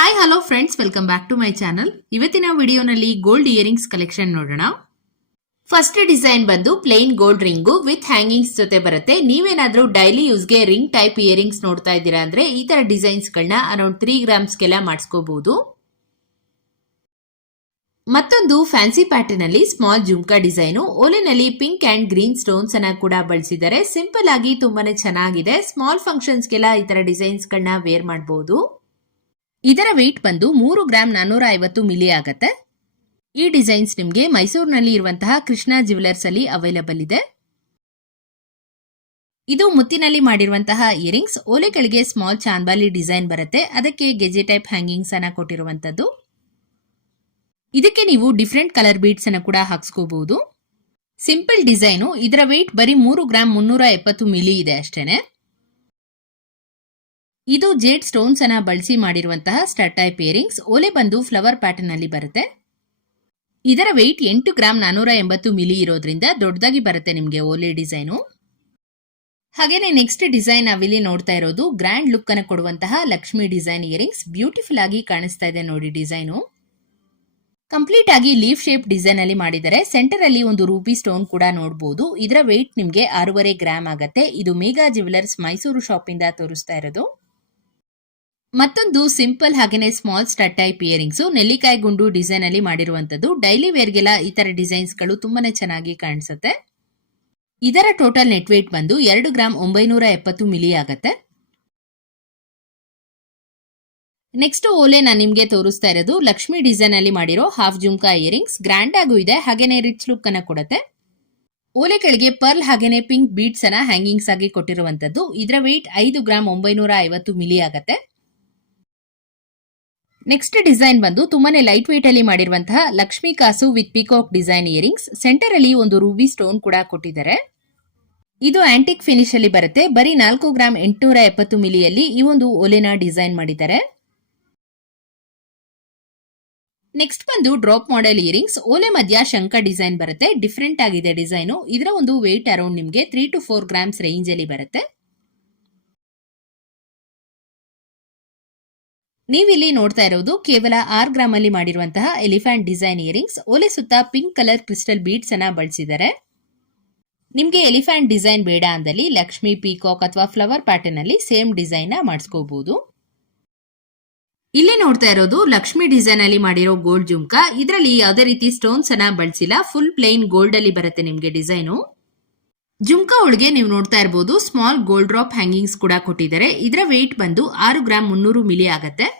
Hi hello friends welcome back to my channel ಇವತ್ತಿನ ವಿಡಿಯೋನಲ್ಲಿ gold earrings collection ನೋಡೋಣ. First design ಬಂದು plain gold ring with hangings ಜೊತೆ ಬರುತ್ತೆ. ನೀವೇನಾದ್ರೂ ಡೈಲಿ ಯೂಸ್ಗೆ ರಿಂಗ್ ಟೈಪ್ ಇಯರಿಂಗ್ಸ್ ನೋಡ್ತಾ ಇದ್ದೀರಾ ಅಂದ್ರೆ ಈ ತರ ಡಿಸೈನ್ಸ್ಗಳನ್ನ ಅರೌಂಡ್ ತ್ರೀ ಗ್ರಾಮ್ಸ್ಗೆಲ್ಲ ಮಾಡಿಸ್ಕೋಬಹುದು ಮತ್ತೊಂದು ಫ್ಯಾನ್ಸಿ ಪ್ಯಾಟರ್ನ್ ಅಲ್ಲಿ ಸ್ಮಾಲ್ ಜುಮ್ಕಾ ಡಿಸೈನು ಓಲೆನಲ್ಲಿ ಪಿಂಕ್ ಅಂಡ್ ಗ್ರೀನ್ ಸ್ಟೋನ್ಸ್ ಅನ್ನ ಕೂಡ ಬಳಸಿದ್ದಾರೆ ಸಿಂಪಲ್ ಆಗಿ ತುಂಬಾನೇ ಚೆನ್ನಾಗಿದೆ. ಸ್ಮಾಲ್ ಫಂಕ್ಷನ್ಸ್ಗೆಲ್ಲ ಈ ತರ ಡಿಸೈನ್ಸ್ ಗಳನ್ನ ವೇರ್ ಮಾಡಬಹುದು ಇದರ ವೆಯ್ಟ್ ಬಂದು ಮೂರು ಗ್ರಾಮ್ ನಾನ್ನೂರ ಐವತ್ತು ಮಿಲಿ ಆಗತ್ತೆ. ಈ ಡಿಸೈನ್ಸ್ ನಿಮಗೆ ಮೈಸೂರಿನಲ್ಲಿ ಇರುವಂತಹ ಕೃಷ್ಣ ಜ್ಯುವೆಲರ್ಸ್ ಅಲ್ಲಿ ಅವೈಲಬಲ್ ಇದೆ. ಇದು ಮುತ್ತಿನಲ್ಲಿ ಮಾಡಿರುವಂತಹ ಇಯರಿಂಗ್ಸ್ ಓಲೆಗಳಿಗೆ ಸ್ಮಾಲ್ ಚಾಂಬಾಲಿ ಡಿಸೈನ್ ಬರುತ್ತೆ. ಅದಕ್ಕೆ ಗೆಜೆ ಟೈಪ್ ಹ್ಯಾಂಗಿಂಗ್ಸ್ ಅನ್ನ ಕೊಟ್ಟಿರುವಂತದ್ದು ಇದಕ್ಕೆ ನೀವು ಡಿಫ್ರೆಂಟ್ ಕಲರ್ ಬೀಡ್ಸ್ ಅನ್ನ ಕೂಡ ಹಾಕ್ಸ್ಕೋಬಹುದು ಸಿಂಪಲ್ ಡಿಸೈನು ಇದರ ವೆಯ್ಟ್ ಬರೀ ಮೂರು ಗ್ರಾಮ್ ಮುನ್ನೂರ ಎಪ್ಪತ್ತು ಮಿಲಿ ಇದೆ ಅಷ್ಟೇನೆ. ಇದು ಜೇಡ್ ಸ್ಟೋನ್ಸ್ ಅನ್ನ ಬಳಸಿ ಮಾಡಿರುವಂತಹ ಸ್ಟರ್ಟೈ ಪೇರಿಂಗ್ಸ್ ಓಲೆ ಬಂದು ಫ್ಲವರ್ ಪ್ಯಾಟರ್ನ್ ಅಲ್ಲಿ ಬರುತ್ತೆ. ಇದರ ವೆಯ್ಟ್ ಎಂಟು ಗ್ರಾಮ್ ನಾನೂರ ಎಂಬತ್ತು ಮಿಲಿ ಇರೋದ್ರಿಂದ ದೊಡ್ಡದಾಗಿ ಬರುತ್ತೆ ನಿಮಗೆ ಓಲೆ ಡಿಸೈನು. ಹಾಗೇನೆ ನೆಕ್ಸ್ಟ್ ಡಿಸೈನ್ ನಾವಿಲ್ಲಿ ನೋಡ್ತಾ ಇರೋದು ಗ್ರ್ಯಾಂಡ್ ಲುಕ್ ಅನ್ನು ಕೊಡುವಂತಹ ಲಕ್ಷ್ಮಿ ಡಿಸೈನ್ ಇಯರಿಂಗ್ಸ್ ಬ್ಯೂಟಿಫುಲ್ ಆಗಿ ಕಾಣಿಸ್ತಾ ಇದೆ ನೋಡಿ ಡಿಸೈನು. ಕಂಪ್ಲೀಟ್ ಆಗಿ ಲೀಫ್ ಶೇಪ್ ಡಿಸೈನ್ ಅಲ್ಲಿ ಮಾಡಿದರೆ ಸೆಂಟರ್ ಅಲ್ಲಿ ಒಂದು ರೂಪಿ ಸ್ಟೋನ್ ಕೂಡ ನೋಡಬಹುದು ಇದರ ವೆಯ್ಟ್ ನಿಮಗೆ ಆರೂವರೆ ಗ್ರಾಮ್ ಆಗುತ್ತೆ. ಇದು ಮೇಘಾ ಜ್ಯುವೆಲರ್ಸ್ ಮೈಸೂರು ಶಾಪ್ ಇಂದ ತೋರಿಸ್ತಾ ಇರೋದು. ಮತ್ತೊಂದು ಸಿಂಪಲ್ ಹಾಗೇನೆ ಸ್ಮಾಲ್ ಸ್ಟಡ್ ಟೈಪ್ ಇಯರಿಂಗ್ಸ್. ನೆಲ್ಲಿಕಾಯಿ ಗುಂಡು ಡಿಸೈನ್ ಅಲ್ಲಿ ಮಾಡಿರುವಂತದ್ದು ಡೈಲಿ ವೇರ್ಗೆಲ್ಲ ಈ ತರ ಡಿಸೈನ್ಸ್ಗಳು ತುಂಬಾನೇ ಚೆನ್ನಾಗಿ ಕಾಣಿಸುತ್ತೆ. ಇದರ ಟೋಟಲ್ ನೆಟ್ ವೇಟ್ ಬಂದು ಎರಡು ಗ್ರಾಮ್ ಒಂಬೈನೂರ ಎಪ್ಪತ್ತು ಮಿಲಿ ಆಗತ್ತೆ. ನೆಕ್ಸ್ಟ್ ಓಲೆ ನಾನು ನಿಮ್ಗೆ ತೋರಿಸ್ತಾ ಇರೋದು. ಲಕ್ಷ್ಮಿ ಡಿಸೈನ್ ಅಲ್ಲಿ ಮಾಡಿರೋ ಹಾಫ್ ಜುಮ್ಕಾ ಇಯರಿಂಗ್ಸ್. ಗ್ರ್ಯಾಂಡ್ ಆಗೂ ಇದೆ, ಹಾಗೇನೆ ರಿಚ್ ಲುಕ್ ಅನ್ನ ಕೊಡುತ್ತೆ ಓಲೆಗಳಿಗೆ ಪರ್ಲ್ ಹಾಗೇನೆ ಪಿಂಕ್ ಬೀಟ್ಸ್ ಅನ್ನ ಹ್ಯಾಂಗಿಂಗ್ಸ್ ಆಗಿ ಕೊಟ್ಟಿರುವಂತದ್ದು ಇದರ ವೆಯ್ಟ್ ಐದು ಗ್ರಾಮ್ ಒಂಬೈನೂರ ಐವತ್ತು ಮಿಲಿ ಆಗತ್ತೆ. ನೆಕ್ಸ್ಟ್ ಡಿಸೈನ್ ಬಂದು ತುಂಬಾನೇ ಲೈಟ್ ವೇಟ್ ಅಲ್ಲಿ ಮಾಡಿರುವಂತಹ ಲಕ್ಷ್ಮಿ ಕಾಸು with peacock design earrings centre ಅಲ್ಲಿ ಒಂದು ರೂಬಿ ಸ್ಟೋನ್ ಕೂಡ ಕೊಟ್ಟಿದ್ದಾರೆ. ಇದು ಆಂಟಿಕ್ ಫಿನಿಶ್ ಅಲ್ಲಿ ಬರುತ್ತೆ. ಬರೀ ನಾಲ್ಕು ಗ್ರಾಮ್ ಎಂಟುನೂರ ಎಪ್ಪತ್ತು ಮಿಲಿಯಲ್ಲಿ ಈ ಒಂದು ಓಲೆನ ಡಿಸೈನ್ ಮಾಡಿದ್ದಾರೆ. ನೆಕ್ಸ್ಟ್ ಬಂದು ಡ್ರಾಪ್ ಮಾಡೆಲ್ ಇಯರಿಂಗ್ಸ್ ಓಲೆ ಮಧ್ಯ ಶಂಕ ಡಿಸೈನ್ ಬರುತ್ತೆ. ಡಿಫ್ರೆಂಟ್ ಆಗಿದೆ ಡಿಸೈನು ಇದರ ಒಂದು ವೆಯ್ಟ್ ಅರೌಂಡ್ ನಿಮಗೆ three to four grams range ಅಲ್ಲಿ ಬರುತ್ತೆ. ನೀವಿಲ್ಲಿ ನೋಡ್ತಾ ಇರೋದು ಕೇವಲ ಆರ್ ಗ್ರಾಮ್ ಅಲ್ಲಿ ಮಾಡಿರುವಂತಹ ಎಲಿಫೆಂಟ್ ಡಿಸೈನ್ ಇಯರಿಂಗ್ಸ್. ಒಲೆ ಸುತ್ತ ಪಿಂಕ್ ಕಲರ್ ಕ್ರಿಸ್ಟಲ್ ಬೀಡ್ಸ್ ಅನ್ನ ಬಳಸಿದ್ದಾರೆ. ನಿಮ್ಗೆ ಎಲಿಫೆಂಟ್ ಡಿಸೈನ್ ಬೇಡ ಅಂದಲ್ಲಿ ಲಕ್ಷ್ಮಿ, ಪೀಕಾಕ್ ಅಥವಾ ಫ್ಲವರ್ ಪ್ಯಾಟರ್ನ್ ಅಲ್ಲಿ ಸೇಮ್ ಡಿಸೈನ್ನ ಮಾಡಿಸ್ಕೋಬಹುದು ಇಲ್ಲಿ ನೋಡ್ತಾ ಇರೋದು ಲಕ್ಷ್ಮಿ ಡಿಸೈನ್ ಅಲ್ಲಿ ಮಾಡಿರೋ ಗೋಲ್ಡ್ ಜುಮ್ಕಾ. ಇದರಲ್ಲಿ ಯಾವುದೇ ರೀತಿ ಸ್ಟೋನ್ಸ್ ಅನ್ನ ಬಳಸಿಲ್ಲ. ಫುಲ್ ಪ್ಲೇನ್ ಗೋಲ್ಡ್ ಅಲ್ಲಿ ಬರುತ್ತೆ ನಿಮ್ಗೆ ಡಿಸೈನು. ಜುಮ್ಕಾ ಒಳಗೆ ನೀವು ನೋಡ್ತಾ ಇರಬಹುದು ಸ್ಮಾಲ್ ಗೋಲ್ಡ್ ಡ್ರಾಪ್ ಹ್ಯಾಂಗಿಂಗ್ಸ್ ಕೂಡ ಕೊಟ್ಟಿದ್ದಾರೆ. ಇದರ ವೆಯ್ಟ್ ಬಂದು ಆರು ಗ್ರಾಮ್ ಮುನ್ನೂರು ಮಿಲಿ ಆಗತ್ತೆ.